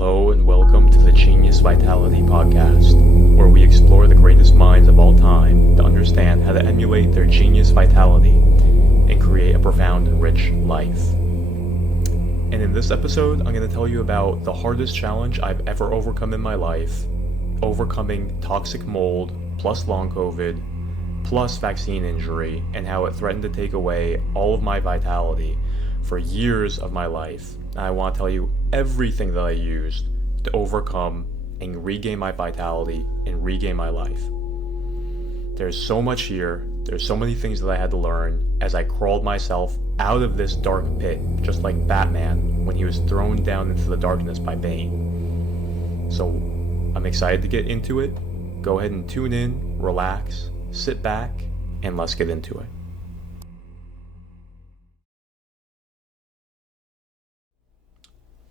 Hello and welcome to the Genius Vitality Podcast, where we explore the greatest minds of all time to understand how to emulate their genius vitality and create a profound and rich life. And in this episode, I'm going to tell you about the hardest challenge I've ever overcome in my life, overcoming toxic mold, plus long COVID, plus vaccine injury, and how it threatened to take away all of my vitality for years of my life. And I want to tell you everything that I used to overcome and regain my vitality and regain my life. There's so much here. There's so many things that I had to learn as I crawled myself out of this dark pit, just like Batman when he was thrown down into the darkness by Bane. So I'm excited to get into it. Go ahead and tune in, relax, sit back, and let's get into it.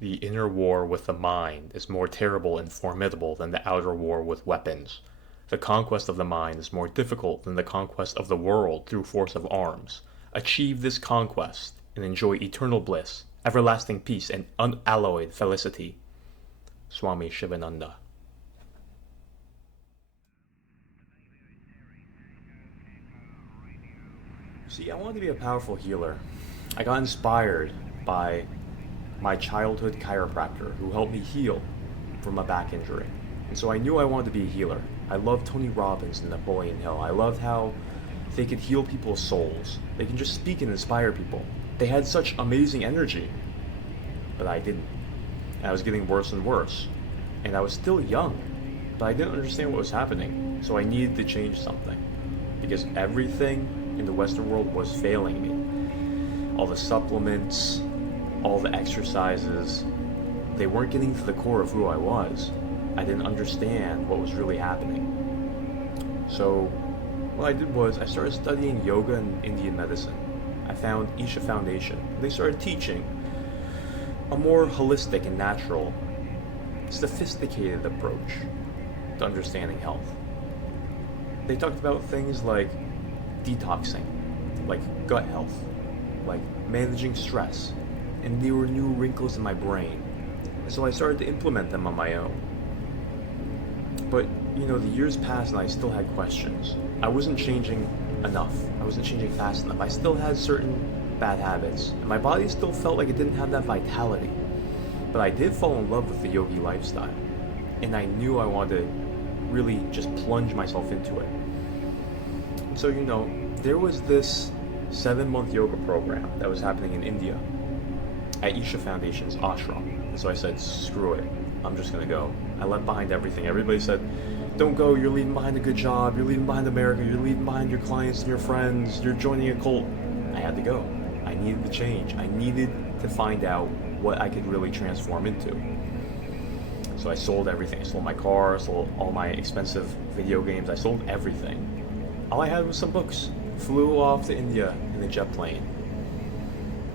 The inner war with the mind is more terrible and formidable than the outer war with weapons. The conquest of the mind is more difficult than the conquest of the world through force of arms. Achieve this conquest and enjoy eternal bliss, everlasting peace, and unalloyed felicity. Swami Shivananda. See, I wanted to be a powerful healer. I got inspired by my childhood chiropractor who helped me heal from a back injury. And so I knew I wanted to be a healer. I loved Tony Robbins and Napoleon Hill. I loved how they could heal people's souls. They can just speak and inspire people. They had such amazing energy. But I didn't. And I was getting worse and worse. And I was still young, but I didn't understand what was happening. So I needed to change something. Because everything in the Western world was failing me. All the supplements, all the exercises, they weren't getting to the core of who I was. I didn't understand what was really happening. So what I did was I started studying yoga and Indian medicine. I found Isha Foundation. They started teaching a more holistic and natural, sophisticated approach to understanding health. They talked about things like detoxing, like gut health, like managing stress, and there were new wrinkles in my brain. And so I started to implement them on my own. But, the years passed and I still had questions. I wasn't changing enough. I wasn't changing fast enough. I still had certain bad habits. And my body still felt like it didn't have that vitality. But I did fall in love with the yogi lifestyle. And I knew I wanted to really just plunge myself into it. And so, there was this 7-month yoga program that was happening in India at Isha Foundation's ashram. And so I said, screw it, I'm just gonna go. I left behind everything. Everybody said, don't go, you're leaving behind a good job, you're leaving behind America, you're leaving behind your clients and your friends, you're joining a cult. I had to go. I needed to change. I needed to find out what I could really transform into. So I sold everything. I sold my car, I sold all my expensive video games, I sold everything. All I had was some books. Flew off to India in a jet plane.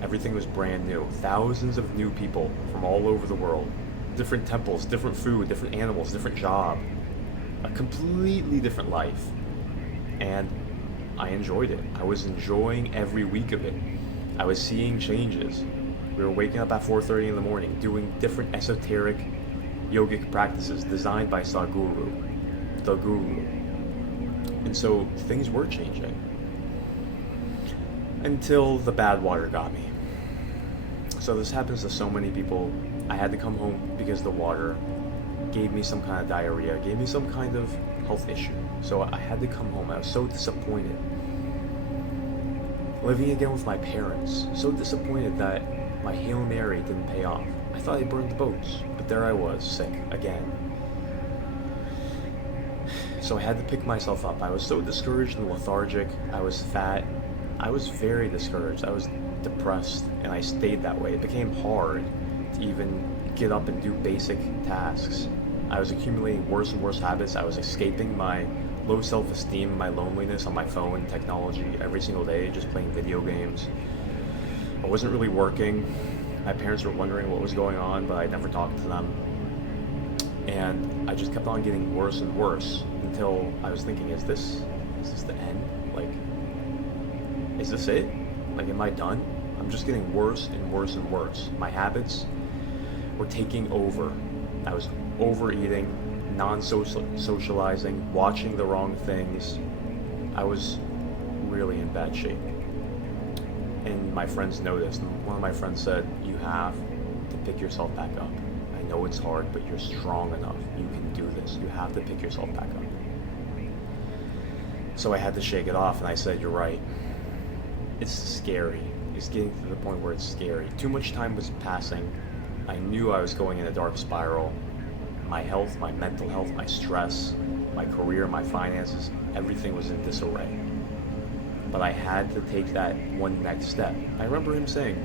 Everything was brand new. Thousands of new people from all over the world. Different temples, different food, different animals, different job. A completely different life. And I enjoyed it. I was enjoying every week of it. I was seeing changes. We were waking up at 4:30 in the morning, doing different esoteric yogic practices designed by Sadhguru, the Guru. And so things were changing. Until the bad water got me. So this happens to so many people. I had to come home because the water gave me some kind of diarrhea, gave me some kind of health issue. So I had to come home. I was so disappointed. Living again with my parents, so disappointed that my Hail Mary didn't pay off. I thought I burned the boats, but there I was, sick again. So I had to pick myself up. I was so discouraged and lethargic. I was fat. I was very discouraged. I was depressed, and I stayed that way. It became hard to even get up and do basic tasks. I was accumulating worse and worse habits. I was escaping my low self-esteem, my loneliness on my phone and technology every single day, just playing video games. I wasn't really working. My parents were wondering what was going on, but I never talked to them. And I just kept on getting worse and worse until I was thinking, is this the end? Like, is this it? Like, am I done? I'm just getting worse and worse and worse. My habits were taking over. I was overeating, non-socializing, watching the wrong things. I was really in bad shape. And my friends noticed. One of my friends said, "You have to pick yourself back up. I know it's hard, but you're strong enough. You can do this. You have to pick yourself back up." So I had to shake it off, and I said, "You're right. It's scary. It's getting to the point where it's scary." Too much time was passing. I knew I was going in a dark spiral. My health, my mental health, my stress, my career, my finances, everything was in disarray. But I had to take that one next step. I remember him saying,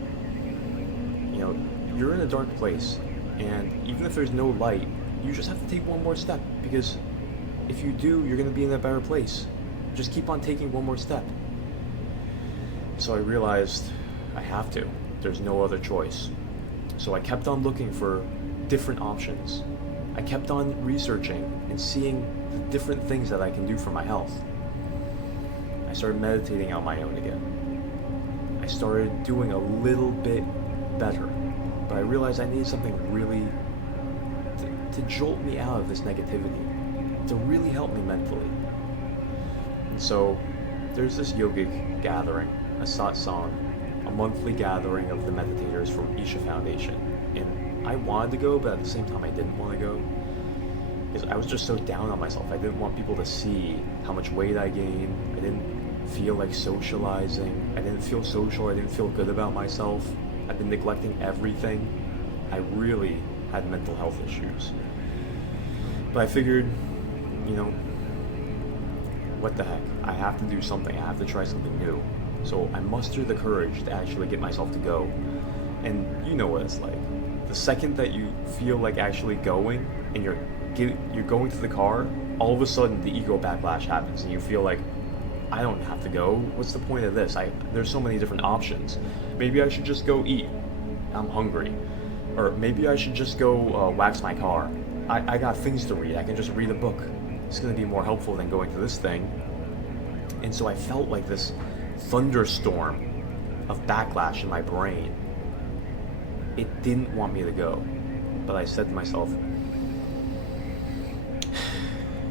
you're in a dark place, and even if there's no light, you just have to take one more step, because if you do, you're going to be in a better place. Just keep on taking one more step. So I realized I have to. There's no other choice. So I kept on looking for different options. I kept on researching and seeing the different things that I can do for my health. I started meditating on my own again. I started doing a little bit better, but I realized I needed something really to jolt me out of this negativity, to really help me mentally. And so there's this yogic gathering, a satsang, a monthly gathering of the meditators from Isha Foundation. And I wanted to go, but at the same time I didn't want to go, because I was just so down on myself. I didn't want people to see how much weight I gained. I didn't feel like socializing. I didn't feel social. I didn't feel good about myself. I've been neglecting everything. I really had mental health issues. But I figured, what the heck? I have to do something. I have to try something new. So I mustered the courage to actually get myself to go. And you know what it's like. The second that you feel like actually going, and you're going to the car, all of a sudden the ego backlash happens, and you feel like, I don't have to go. What's the point of this? There's so many different options. Maybe I should just go eat. I'm hungry. Or maybe I should just go wax my car. I got things to read. I can just read a book. It's going to be more helpful than going to this thing. And so I felt like this thunderstorm of backlash in my brain. It didn't want me to go. But I said to myself,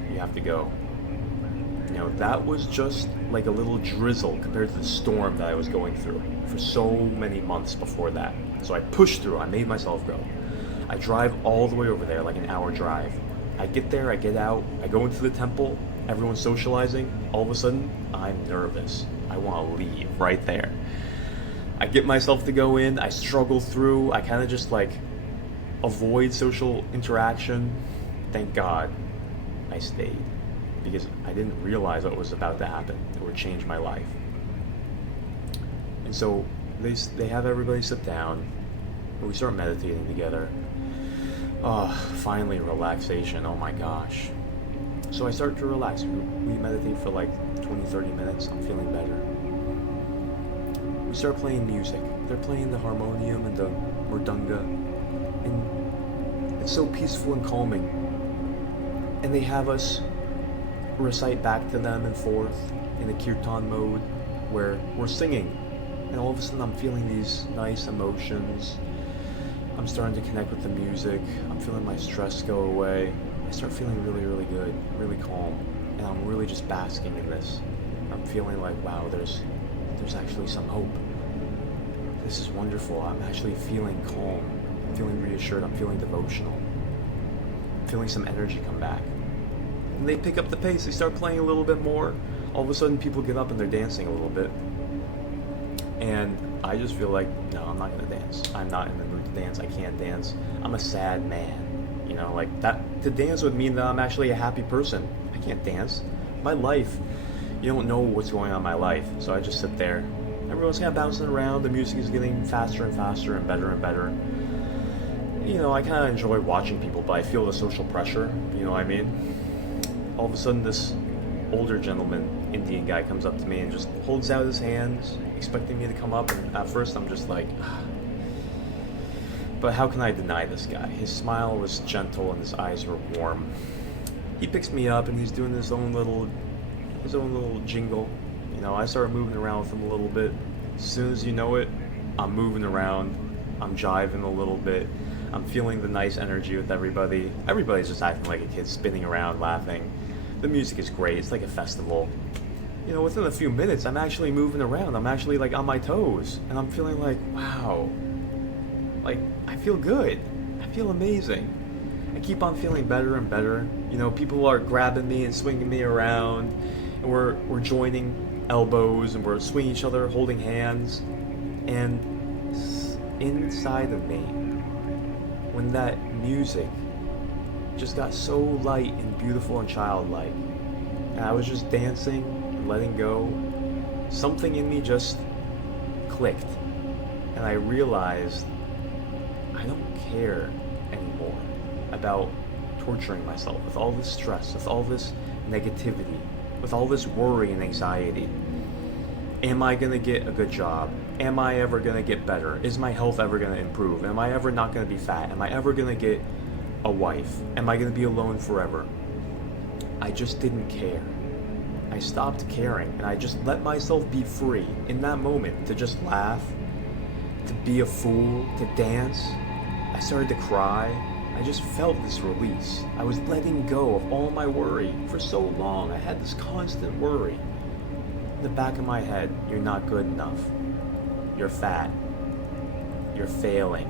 you have to go. That was just like a little drizzle compared to the storm that I was going through for so many months before that. So I pushed through. I made myself go. I drive all the way over there, like an hour drive. I get there, I get out, I go into the temple, everyone's socializing. All of a sudden, I'm nervous. I want to leave right there. I get myself to go in, I struggle through, I kind of just avoid social interaction. Thank God I stayed, because I didn't realize what was about to happen. It would change my life. And so they have everybody sit down, and we start meditating together. Finally relaxation, oh my gosh. So I start to relax. We meditate for 20-30 minutes. I'm feeling better. We start playing music. They're playing the harmonium and the mridanga, and it's so peaceful and calming. And they have us recite back to them and forth in a kirtan mode where we're singing, and all of a sudden I'm feeling these nice emotions. I'm starting to connect with the music. I'm feeling my stress go away. I start feeling really, really good, really calm, and I'm really just basking in this. I'm feeling like, wow, there's actually some hope. This is wonderful. I'm actually feeling calm. I'm feeling reassured. I'm feeling devotional. I'm feeling some energy come back. And they pick up the pace. They start playing a little bit more. All of a sudden, people get up and they're dancing a little bit. And I just feel like, no, I'm not going to dance. I'm not in the mood to dance. I can't dance. I'm a sad man. That to dance would mean that I'm actually a happy person. I can't dance. My life, you don't know what's going on in my life. So I just sit there. Everyone's kind of bouncing around. The music is getting faster and faster and better and better. I kind of enjoy watching people, but I feel the social pressure. You know what I mean? All of a sudden, this older gentleman, Indian guy, comes up to me and just holds out his hands, expecting me to come up. And at first, I'm just like, but how can I deny this guy? His smile was gentle and his eyes were warm. He picks me up and he's doing his own little jingle. I started moving around with him a little bit. As soon as you know it, I'm moving around. I'm jiving a little bit. I'm feeling the nice energy with everybody. Everybody's just acting like a kid, spinning around, laughing. The music is great. It's like a festival. Within a few minutes, I'm actually moving around. I'm actually like on my toes. And I'm feeling like, wow. Like, I feel good. I feel amazing. I keep on feeling better and better. People are grabbing me and swinging me around. And we're joining elbows and we're swinging each other, holding hands. And inside of me, when that music just got so light and beautiful and childlike, and I was just dancing and letting go, something in me just clicked. And I realized I don't care anymore about torturing myself with all this stress, with all this negativity, with all this worry and anxiety. Am I going to get a good job? Am I ever going to get better? Is my health ever going to improve? Am I ever not going to be fat? Am I ever going to get a wife? Am I going to be alone forever? I just didn't care. I stopped caring and I just let myself be free in that moment to just laugh, to be a fool, to dance. I started to cry. I just felt this release. I was letting go of all my worry. For so long, I had this constant worry. In the back of my head, you're not good enough. You're fat. You're failing.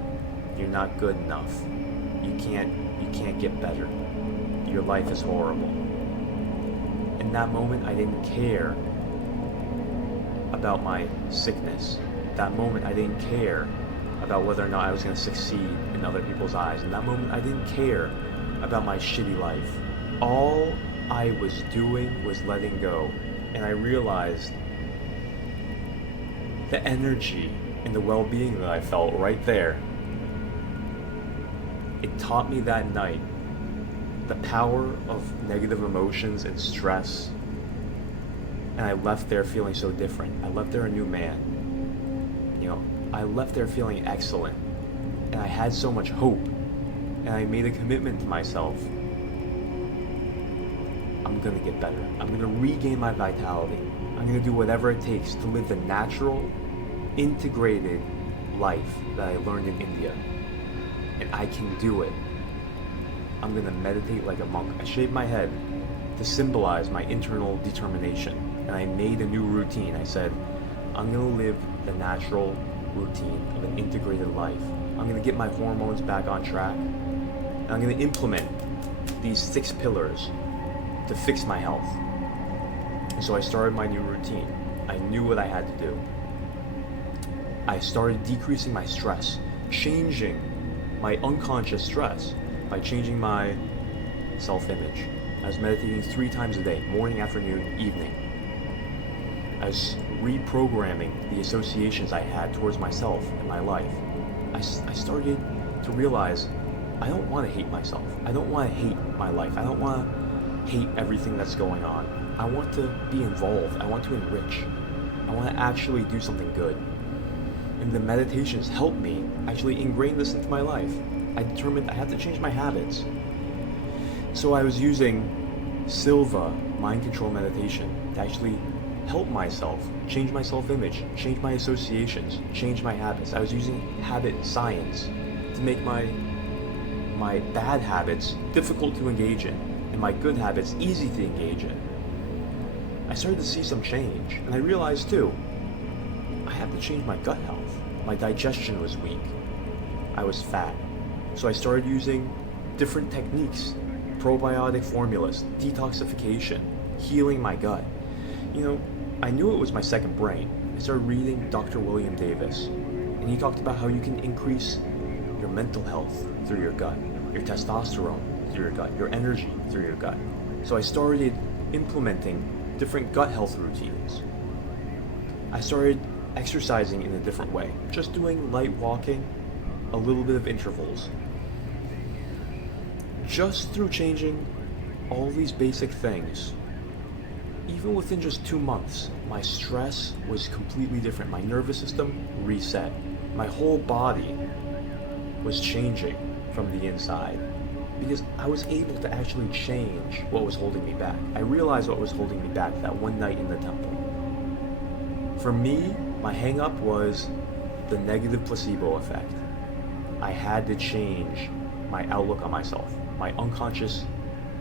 You're not good enough. You can't get better. Your life is horrible. In that moment, I didn't care about my sickness. That moment, I didn't care about whether or not I was going to succeed in other people's eyes. In that moment, I didn't care about my shitty life. All I was doing was letting go. And I realized the energy and the well-being that I felt right there. It taught me that night the power of negative emotions and stress. And I left there feeling so different. I left there a new man. I left there feeling excellent. And I had so much hope. And I made a commitment to myself. I'm going to get better. I'm going to regain my vitality. I'm going to do whatever it takes to live the natural, integrated life that I learned in India. And I can do it. I'm going to meditate like a monk. I shaved my head to symbolize my internal determination. And I made a new routine. I said, I'm going to live the natural routine of an integrated life. I'm going to get my hormones back on track. And I'm going to implement these 6 pillars to fix my health. And so I started my new routine. I knew what I had to do. I started decreasing my stress, changing my unconscious stress by changing my self-image. I was meditating 3 times a day, morning, afternoon, evening. I was reprogramming the associations I had towards myself and my life. I started to realize I don't want to hate myself. I don't want to hate my life. I don't want to hate everything that's going on. I want to be involved. I want to enrich. I want to actually do something good. And the meditations helped me actually ingrain this into my life. I determined I had to change my habits. So I was using Silva mind control meditation to actually help myself, change my self-image, change my associations, change my habits. I was using habit science to make my bad habits difficult to engage in and my good habits easy to engage in. I started to see some change, and I realized too, I had to change my gut health. My digestion was weak. I was fat. So I started using different techniques, probiotic formulas, detoxification, healing my gut. I knew it was my second brain. I started reading Dr. William Davis, and he talked about how you can increase your mental health through your gut, your testosterone through your gut, your energy through your gut. So I started implementing different gut health routines. I started exercising in a different way, just doing light walking, a little bit of intervals. Just through changing all these basic things, even within just 2 months, my stress was completely different. My nervous system reset. My whole body was changing from the inside because I was able to actually change what was holding me back. I realized what was holding me back that one night in the temple. For me, my hang-up was the negative placebo effect. I had to change my outlook on myself, my unconscious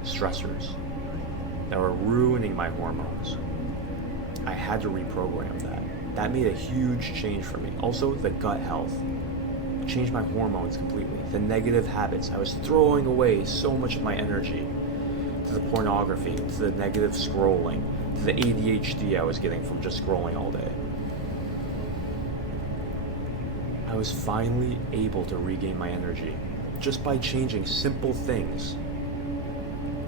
stressors that were ruining my hormones. I had to reprogram that. That made a huge change for me. Also, the gut health changed my hormones completely. The negative habits. I was throwing away so much of my energy to the pornography, to the negative scrolling, to the ADHD I was getting from just scrolling all day. I was finally able to regain my energy just by changing simple things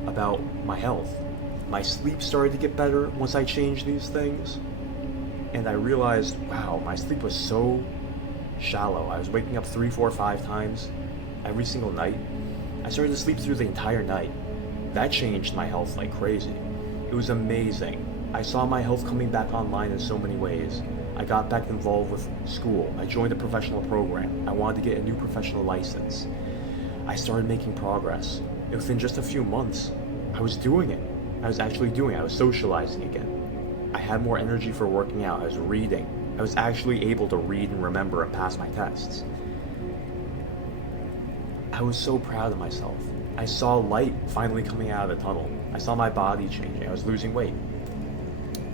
about my health. My sleep started to get better once I changed these things. And I realized, wow, my sleep was so shallow. I was waking up 3, 4, 5 times every single night. I started to sleep through the entire night. That changed my health like crazy. It was amazing. I saw my health coming back online in so many ways. I got back involved with school. I joined a professional program. I wanted to get a new professional license. I started making progress. Within just a few months, I was doing it. I was actually doing it. I was socializing again. I had more energy for working out. I was reading. I was actually able to read and remember and pass my tests. I was so proud of myself. I saw light finally coming out of the tunnel. I saw my body changing. I was losing weight.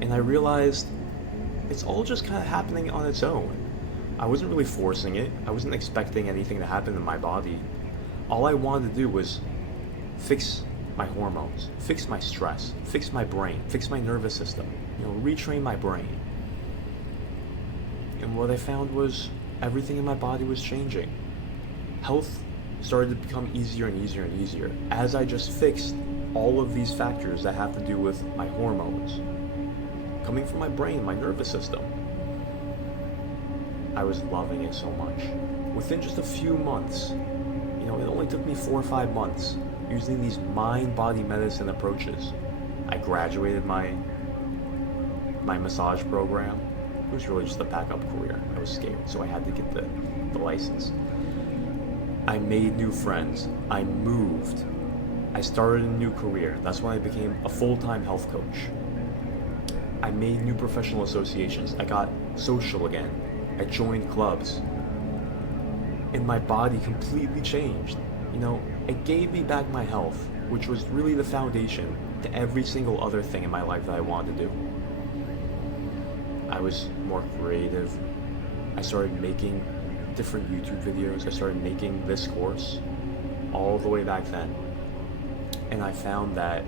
And I realized it's all just kind of happening on its own. I wasn't really forcing it. I wasn't expecting anything to happen in my body. All I wanted to do was fix my hormones, fix my stress, fix my brain, fix my nervous system, retrain my brain. And what I found was everything in my body was changing. Health started to become easier and easier and easier as I just fixed all of these factors that have to do with my hormones coming from my brain, my nervous system. I was loving it so much. Within just a few months, it only took me 4 or 5 months using these mind-body medicine approaches. I graduated my massage program. It was really just a backup career. I was scared, so I had to get the license. I made new friends. I moved. I started a new career. That's when I became a full-time health coach. I made new professional associations. I got social again. I joined clubs. And my body completely changed. It gave me back my health, which was really the foundation to every single other thing in my life that I wanted to do. I was more creative. I started making different YouTube videos. I started making this course all the way back then. And I found that,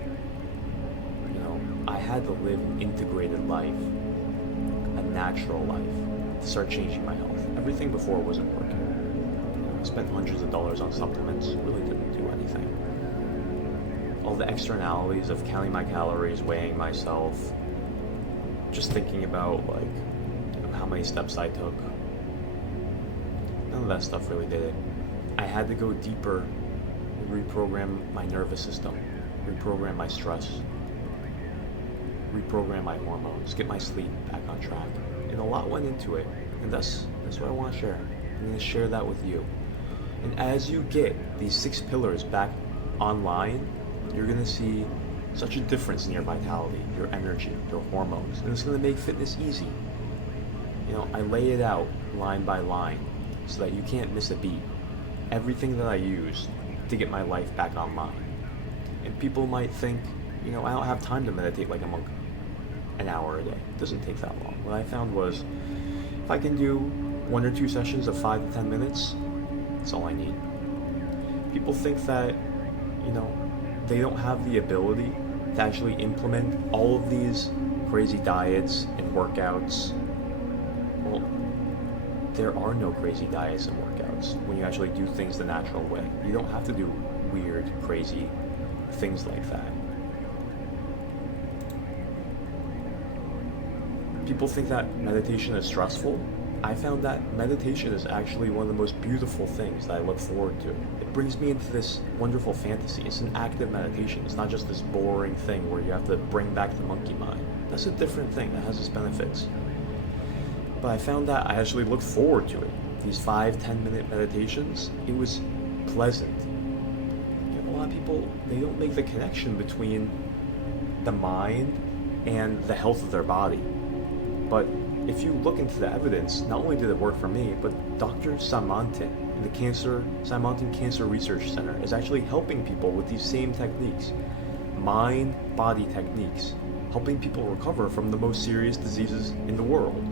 I had to live an integrated life, a natural life, to start changing my health. Everything before wasn't working. I spent hundreds of dollars on supplements, really didn't do anything. All the externalities of counting my calories, weighing myself, just thinking about how many steps I took. None of that stuff really did it. I had to go deeper and reprogram my nervous system, reprogram my stress, reprogram my hormones, get my sleep back on track. And a lot went into it, and that's what I want to share. I'm going to share that with you. And as you get these 6 pillars back online, you're going to see such a difference in your vitality, your energy, your hormones, and it's going to make fitness easy. I lay it out line by line so that you can't miss a beat. Everything that I use to get my life back online. And people might think, I don't have time to meditate like a monk an hour a day. It doesn't take that long. What I found was, if I can do 1 or 2 sessions of 5 to 10 minutes, that's all I need. People think that, they don't have the ability to actually implement all of these crazy diets and workouts. Well, there are no crazy diets and workouts when you actually do things the natural way. You don't have to do weird, crazy things like that. People think that meditation is stressful. I found that meditation is actually one of the most beautiful things that I look forward to. It brings me into this wonderful fantasy. It's an active meditation. It's not just this boring thing where you have to bring back the monkey mind. That's a different thing that has its benefits. But I found that I actually looked forward to it. These 5-10 minute meditations, it was pleasant. A lot of people, they don't make the connection between the mind and the health of their body. But if you look into the evidence, not only did it work for me, but Dr. Samantin in the Simon Cancer Research Center is actually helping people with these same techniques, mind-body techniques, helping people recover from the most serious diseases in the world,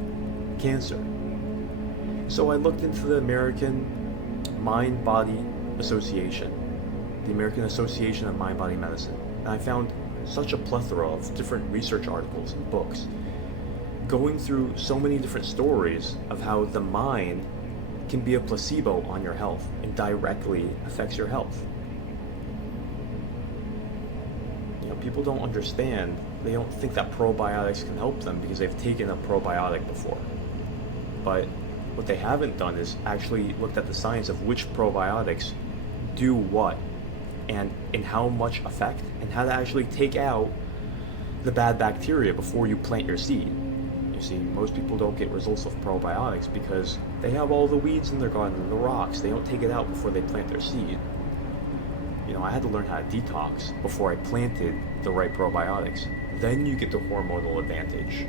cancer. So I looked into the American Mind-Body Association, the American Association of Mind-Body Medicine, and I found such a plethora of different research articles and books going through so many different stories of how the mind can be a placebo on your health and directly affects your health. You know, people don't understand, they don't think that probiotics can help them because they've taken a probiotic before. But what they haven't done is actually looked at the science of which probiotics do what and in how much effect, and how to actually take out the bad bacteria before you plant your seed. You see, most people don't get results of probiotics because they have all the weeds in their garden and the rocks. They don't take it out before they plant their seed. You know, I had to learn how to detox before I planted the right probiotics. Then you get the hormonal advantage.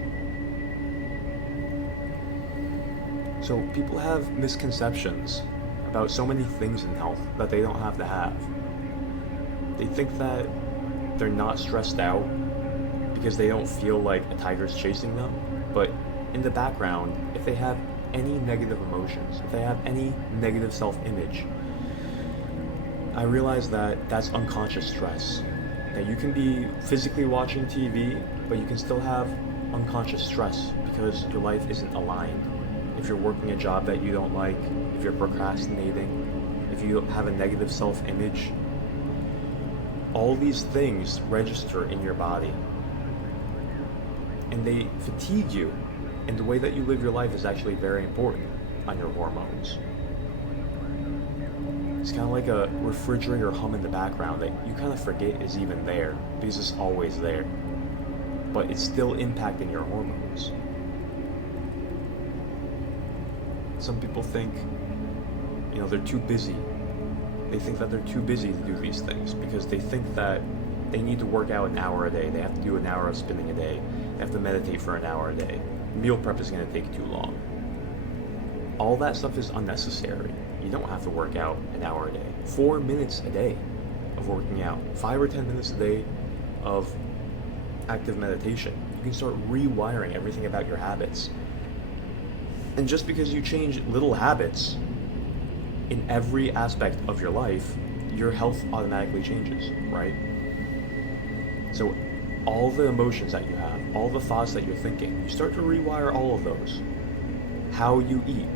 So people have misconceptions about so many things in health that they don't have to have. They think that they're not stressed out because they don't feel like a tiger's chasing them. But in the background, if they have any negative emotions, if they have any negative self-image, I realize that that's unconscious stress. That you can be physically watching TV, but you can still have unconscious stress because your life isn't aligned. If you're working a job that you don't like, if you're procrastinating, if you have a negative self-image, all these things register in your body. And they fatigue you, and the way that you live your life is actually very important on your hormones. It's kind of like a refrigerator hum in the background that you kind of forget is even there because it's always there, but it's still impacting your hormones. Some people think, you know, they're too busy. They think that they're too busy to do these things because they think that they need to work out an hour a day. They have to do an hour of spinning a day. They have to meditate for an hour a day. Meal prep is going to take too long. All that stuff is unnecessary. You don't have to work out an hour a day. 4 minutes a day of working out. 5 or 10 minutes a day of active meditation. You can start rewiring everything about your habits. And just because you change little habits in every aspect of your life, your health automatically changes, right? So all the emotions that you have, all the thoughts that you're thinking, you start to rewire all of those. How you eat.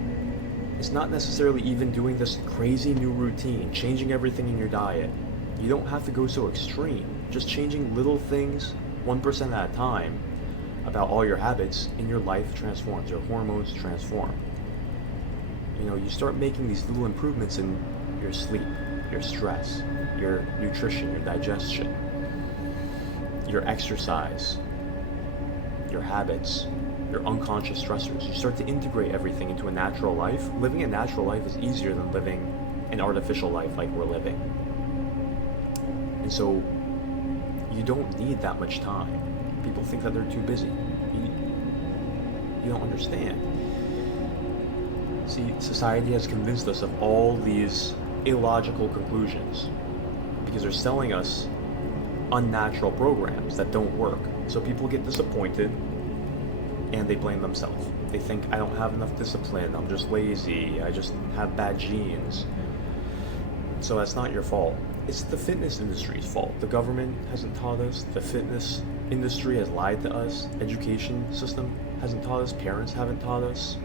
It's not necessarily even doing this crazy new routine, changing everything in your diet. You don't have to go so extreme. Just changing little things, 1% at a time, about all your habits, and your life transforms, your hormones transform. You know, you start making these little improvements in your sleep, your stress, your nutrition, your digestion, your exercise, your habits, your unconscious stressors. You start to integrate everything into a natural life. Living a natural life is easier than living an artificial life like we're living. And so you don't need that much time. People think that they're too busy. You don't understand. See, society has convinced us of all these illogical conclusions because they're selling us unnatural programs that don't work. So people get disappointed and they blame themselves. They think, I don't have enough discipline, I'm just lazy, I just have bad genes. So that's not your fault. It's the fitness industry's fault. The government hasn't taught us, the fitness industry has lied to us, education system hasn't taught us, parents haven't taught us.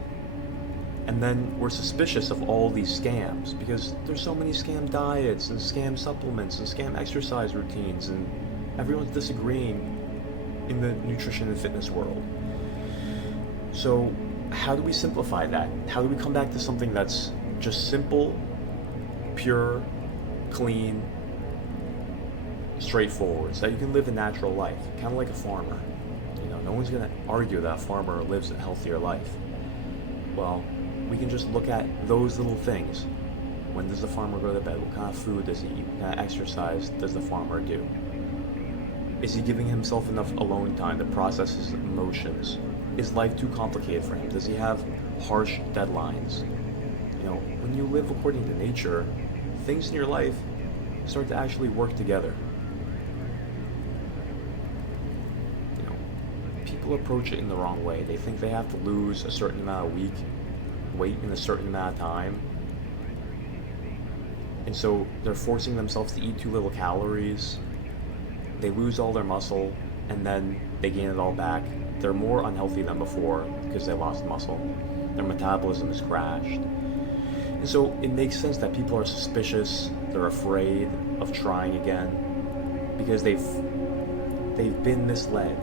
And then we're suspicious of all these scams because there's so many scam diets and scam supplements and scam exercise routines, and everyone's disagreeing in the nutrition and fitness world. So how do we simplify that? How do we come back to something that's just simple, pure, clean, straightforward, so that you can live a natural life, kind of like a farmer? You know, no one's going to argue that a farmer lives a healthier life. Well, we can just look at those little things. When does the farmer go to bed? What kind of food does he eat? What kind of exercise does the farmer do? Is he giving himself enough alone time to process his emotions? Is life too complicated for him? Does he have harsh deadlines? You know, when you live according to nature, things in your life start to actually work together. You know, people approach it in the wrong way. They think they have to lose a certain amount of weight in a certain amount of time. And so they're forcing themselves to eat too little calories. They lose all their muscle, and then they gain it all back. They're more unhealthy than before because they lost muscle. Their metabolism has crashed. And so it makes sense that people are suspicious, they're afraid of trying again because they've been misled.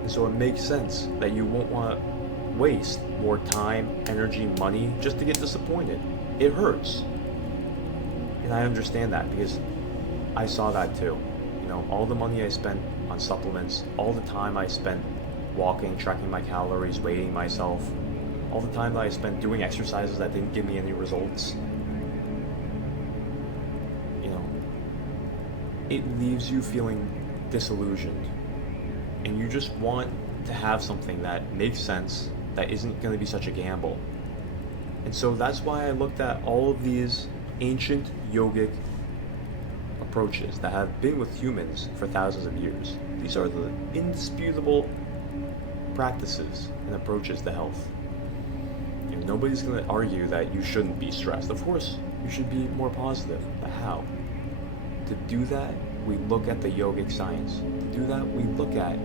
And so it makes sense that you won't want to waste more time, energy, money just to get disappointed. It hurts. And I understand that because I saw that too. You know, all the money I spent on supplements, all the time I spent walking, tracking my calories, weighing myself, all the time that I spent doing exercises that didn't give me any results, you know, it leaves you feeling disillusioned. And you just want to have something that makes sense, that isn't going to be such a gamble. And so that's why I looked at all of these ancient yogic approaches that have been with humans for thousands of years. These are the indisputable practices and approaches to health. You know, nobody's going to argue that you shouldn't be stressed. Of course, you should be more positive. But how? To do that, we look at the yogic science. To do that, we look at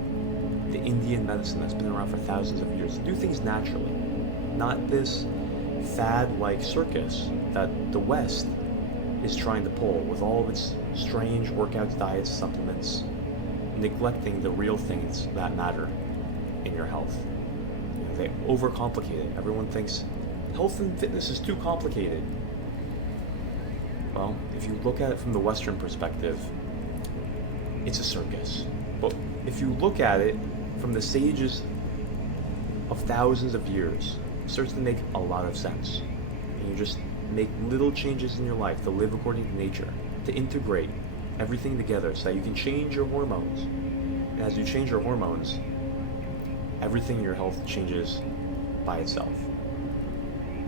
the Indian medicine that's been around for thousands of years. To do things naturally, not this fad-like circus that the West is trying to pull with all of its strange workouts, diets, supplements, neglecting the real things that matter in your health. You know, they overcomplicate it. Everyone thinks health and fitness is too complicated. Well, if you look at it from the Western perspective, it's a circus. But if you look at it from the sages of thousands of years, it starts to make a lot of sense. And you just make little changes in your life to live according to nature, to integrate everything together so that you can change your hormones. And as you change your hormones, everything in your health changes by itself.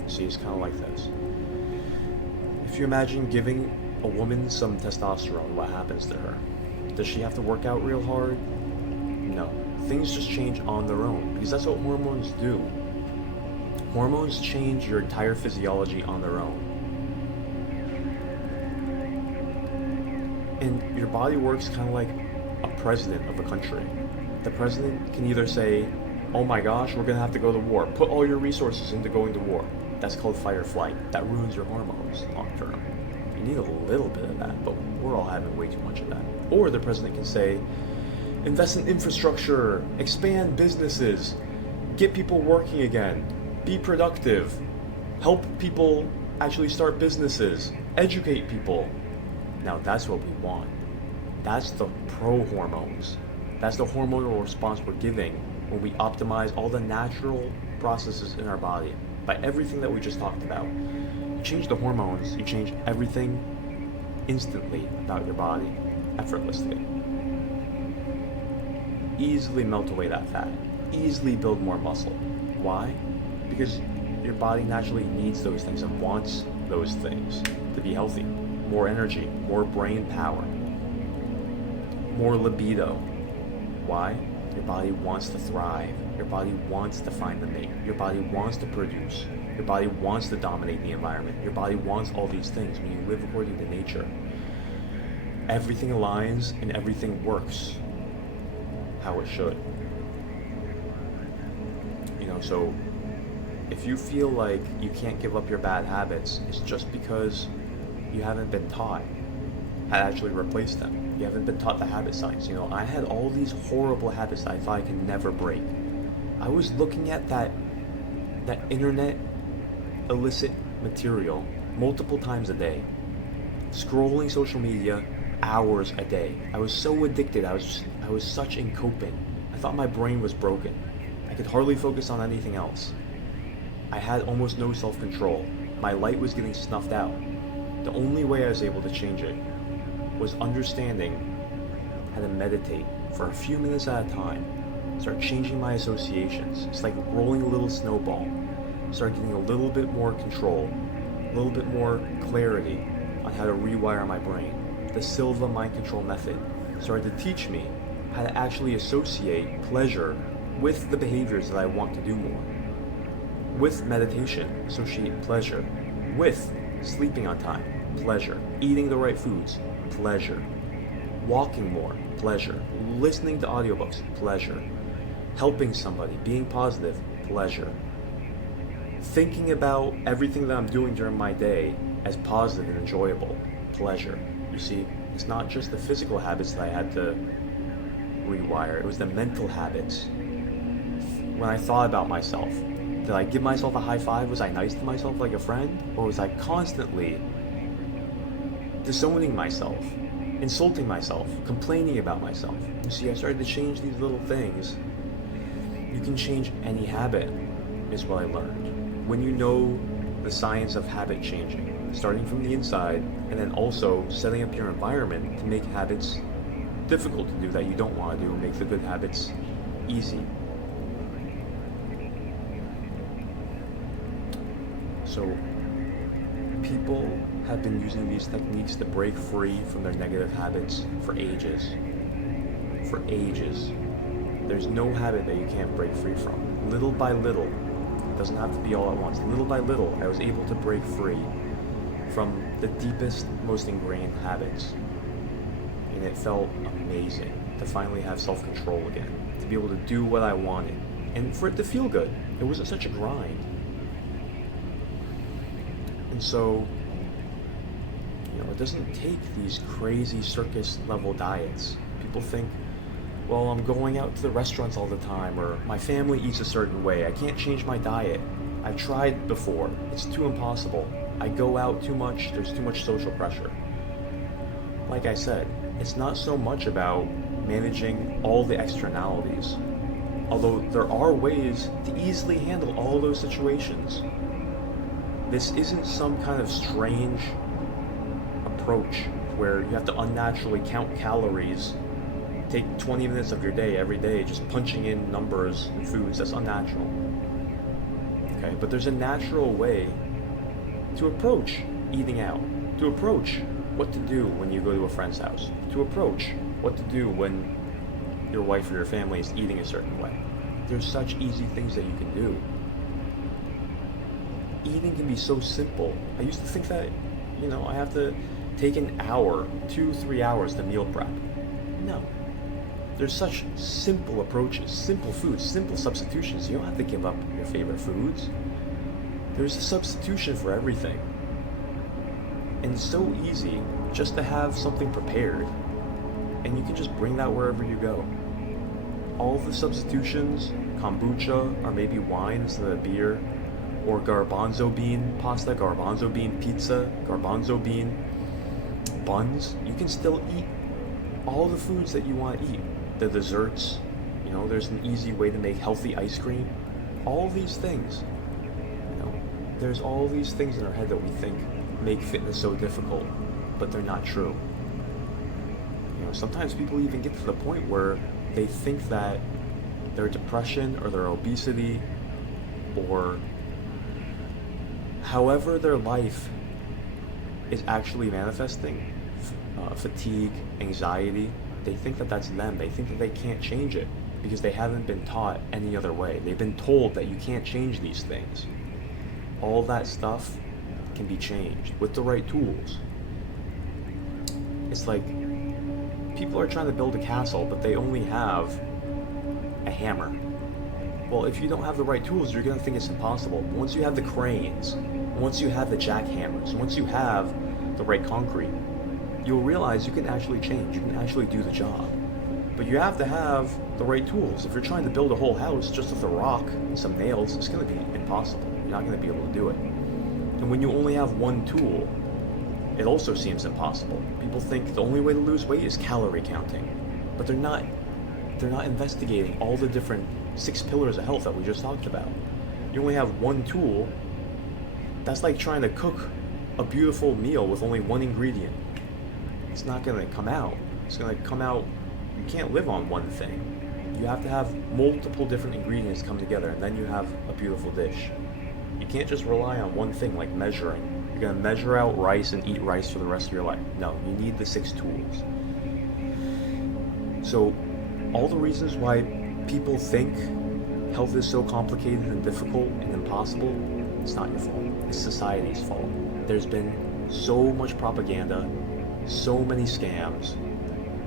See, it's kind of like this. If you imagine giving a woman some testosterone, what happens to her? Does she have to work out real hard? No. Things just change on their own, because that's what hormones do. Hormones change your entire physiology on their own. And your body works kind of like a president of a country. The president can either say, oh my gosh, we're going to have to go to war. Put all your resources into going to war. That's called fight or flight. That ruins your hormones long term. You need a little bit of that, but we're all having way too much of that. Or the president can say, invest in infrastructure, expand businesses, get people working again, be productive, help people actually start businesses, educate people. Now that's what we want. That's the pro-hormones. That's the hormonal response we're giving when we optimize all the natural processes in our body by everything that we just talked about. You change the hormones, you change everything instantly about your body, effortlessly. Easily melt away that fat, easily build more muscle. Why? Because your body naturally needs those things and wants those things to be healthy. More energy, more brain power, more libido. Why? Your body wants to thrive. Your body wants to find the mate. Your body wants to produce. Your body wants to dominate the environment. Your body wants all these things when you live according to nature. Everything aligns and everything works how it should. You know, so if you feel like you can't give up your bad habits, it's just because you haven't been taught how to actually replace them. You haven't been taught the habit science. You know, I had all these horrible habits that I thought I could never break. I was looking at that internet illicit material multiple times a day, scrolling social media hours a day. I was so addicted. I was such in coping. I thought my brain was broken. I could hardly focus on anything else. I had almost no self-control. My light was getting snuffed out. The only way I was able to change it was understanding how to meditate for a few minutes at a time. Start changing my associations. It's like rolling a little snowball. Start getting a little bit more control, a little bit more clarity on how to rewire my brain. The Silva mind control method started to teach me how to actually associate pleasure with the behaviors that I want to do more. With meditation, associate pleasure. With sleeping on time, pleasure. Eating the right foods, pleasure. Walking more, pleasure. Listening to audiobooks, pleasure. Helping somebody, being positive, pleasure. Thinking about everything that I'm doing during my day as positive and enjoyable, pleasure. You see, it's not just the physical habits that I had to rewire, it was the mental habits. When I thought about myself, did I give myself a high five? Was I nice to myself like a friend? Or was I constantly disowning myself, insulting myself, complaining about myself? You see, I started to change these little things. You can change any habit, is what I learned. When you know the science of habit changing, starting from the inside, and then also setting up your environment to make habits difficult to do that you don't want to do, and make the good habits easy. So, people have been using these techniques to break free from their negative habits for ages. For ages. There's no habit that you can't break free from. Little by little, it doesn't have to be all at once. Little by little, I was able to break free from the deepest, most ingrained habits. And it felt amazing to finally have self-control again, to be able to do what I wanted, and for it to feel good. It wasn't such a grind. And so, it doesn't take these crazy circus level diets. People think, well, I'm going out to the restaurants all the time, or my family eats a certain way, I can't change my diet. I've tried before, it's too impossible. I go out too much, there's too much social pressure. Like I said, it's not so much about managing all the externalities, although there are ways to easily handle all those situations. This isn't some kind of strange approach where you have to unnaturally count calories, take 20 minutes of your day every day just punching in numbers and foods. That's unnatural. Okay, but there's a natural way to approach eating out, to approach what to do when you go to a friend's house, to approach what to do when your wife or your family is eating a certain way. There's such easy things that you can do. Eating can be so simple. I used to think that, I have to take an hour, 2-3 hours to meal prep. No. There's such simple approaches, simple foods, simple substitutions. You don't have to give up your favorite foods. There's a substitution for everything. And it's so easy just to have something prepared. And you can just bring that wherever you go. All the substitutions, kombucha, or maybe wine instead of beer, or garbanzo bean pasta, garbanzo bean pizza, garbanzo bean buns, you can still eat all the foods that you want to eat. The desserts, there's an easy way to make healthy ice cream. All these things, there's all these things in our head that we think make fitness so difficult, but they're not true. Sometimes people even get to the point where they think that their depression or their obesity or however their life is actually manifesting, fatigue, anxiety, they think that that's them. They think that they can't change it because they haven't been taught any other way. They've been told that you can't change these things. All that stuff can be changed with the right tools. It's like people are trying to build a castle, but they only have a hammer. Well, if you don't have the right tools, you're going to think it's impossible. But once you have the cranes, once you have the jackhammers, once you have the right concrete, you'll realize you can actually change, you can actually do the job. But you have to have the right tools. If you're trying to build a whole house just with a rock and some nails, it's going to be impossible. You're not going to be able to do it. And when you only have one tool, it also seems impossible. People think the only way to lose weight is calorie counting, but they're not investigating all the different 6 pillars of health that we just talked about. You only have one tool. That's like trying to cook a beautiful meal with only one ingredient. It's not going to come out. It's going to come out, you can't live on one thing. You have to have multiple different ingredients come together, and then you have a beautiful dish. You can't just rely on one thing like measuring You're going to measure out rice and eat rice for the rest of your life. No, you need the 6 tools. So, all the reasons why people think health is so complicated and difficult and impossible, it's not your fault. It's society's fault. There's been so much propaganda, so many scams,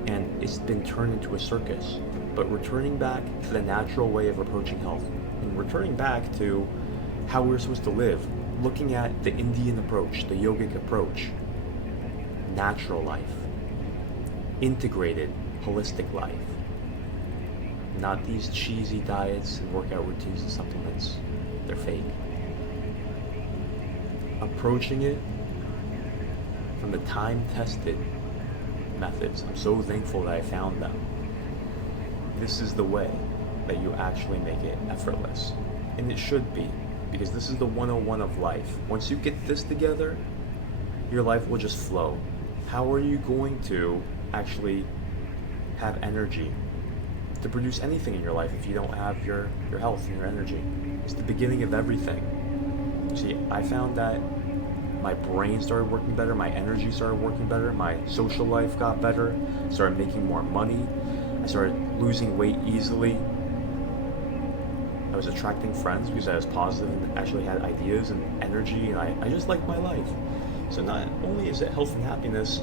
and it's been turned into a circus. But returning back to the natural way of approaching health, and returning back to how we're supposed to live, looking at the Indian approach, the yogic approach, natural life, integrated, holistic life, not these cheesy diets and workout routines and supplements. They're fake. Approaching it from the time-tested methods. I'm so thankful that I found them. This is the way that you actually make it effortless. And it should be, because this is the 101 of life. Once you get this together, your life will just flow. How are you going to actually have energy to produce anything in your life if you don't have your health and your energy? It's the beginning of everything. See, I found that my brain started working better, my energy started working better, my social life got better, I started making more money, I started losing weight easily. I was attracting friends because I was positive and actually had ideas and energy, and I just liked my life. So not only is it health and happiness,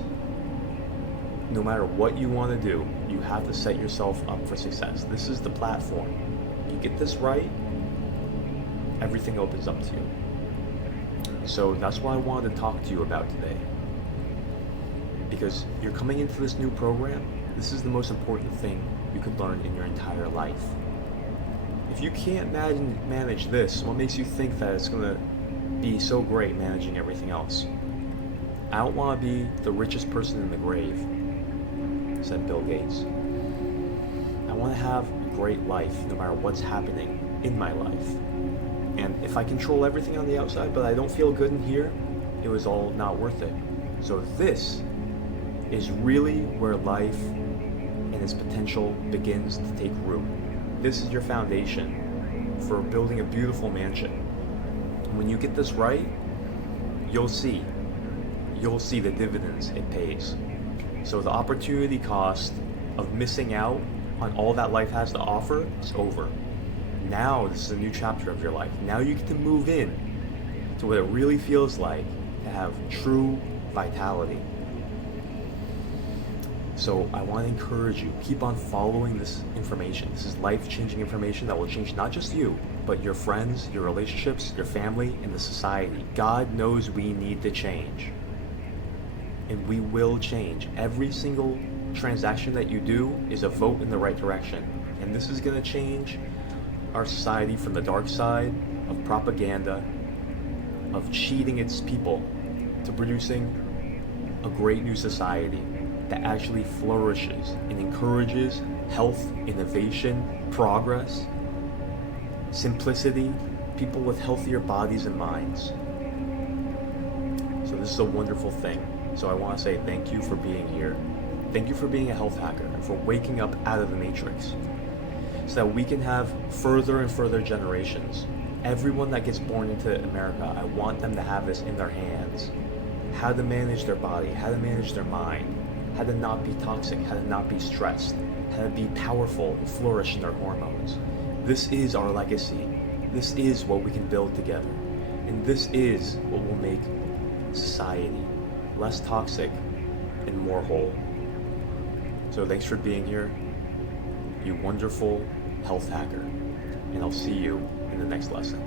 no matter what you want to do, you have to set yourself up for success. This is the platform. You get this right, everything opens up to you. So that's what I wanted to talk to you about today. Because you're coming into this new program, this is the most important thing you could learn in your entire life. If you can't manage this, what makes you think that it's going to be so great managing everything else? I don't want to be the richest person in the grave, said Bill Gates. I want to have a great life no matter what's happening in my life. And if I control everything on the outside but I don't feel good in here, it was all not worth it. So this is really where life and its potential begins to take root. This is your foundation for building a beautiful mansion. When you get this right, you'll see the dividends it pays. So the opportunity cost of missing out on all that life has to offer is over. Now this is a new chapter of your life. Now you get to move in to what it really feels like to have true vitality. So I want to encourage you, keep on following this information. This is life-changing information that will change not just you, but your friends, your relationships, your family, and the society. God knows we need to change. And we will change. Every single transaction that you do is a vote in the right direction. And this is going to change our society from the dark side of propaganda, of cheating its people, to producing a great new society that actually flourishes and encourages health, innovation, progress, simplicity, people with healthier bodies and minds. So this is a wonderful thing. So I want to say thank you for being here. Thank you for being a health hacker and for waking up out of the matrix so that we can have further and further generations. Everyone that gets born into America, I want them to have this in their hands. How to manage their body, how to manage their mind, how to not be toxic, how to not be stressed, how to be powerful and flourish in their hormones. This is our legacy. This is what we can build together. And this is what will make society less toxic and more whole. So thanks for being here, you wonderful health hacker, and I'll see you in the next lesson.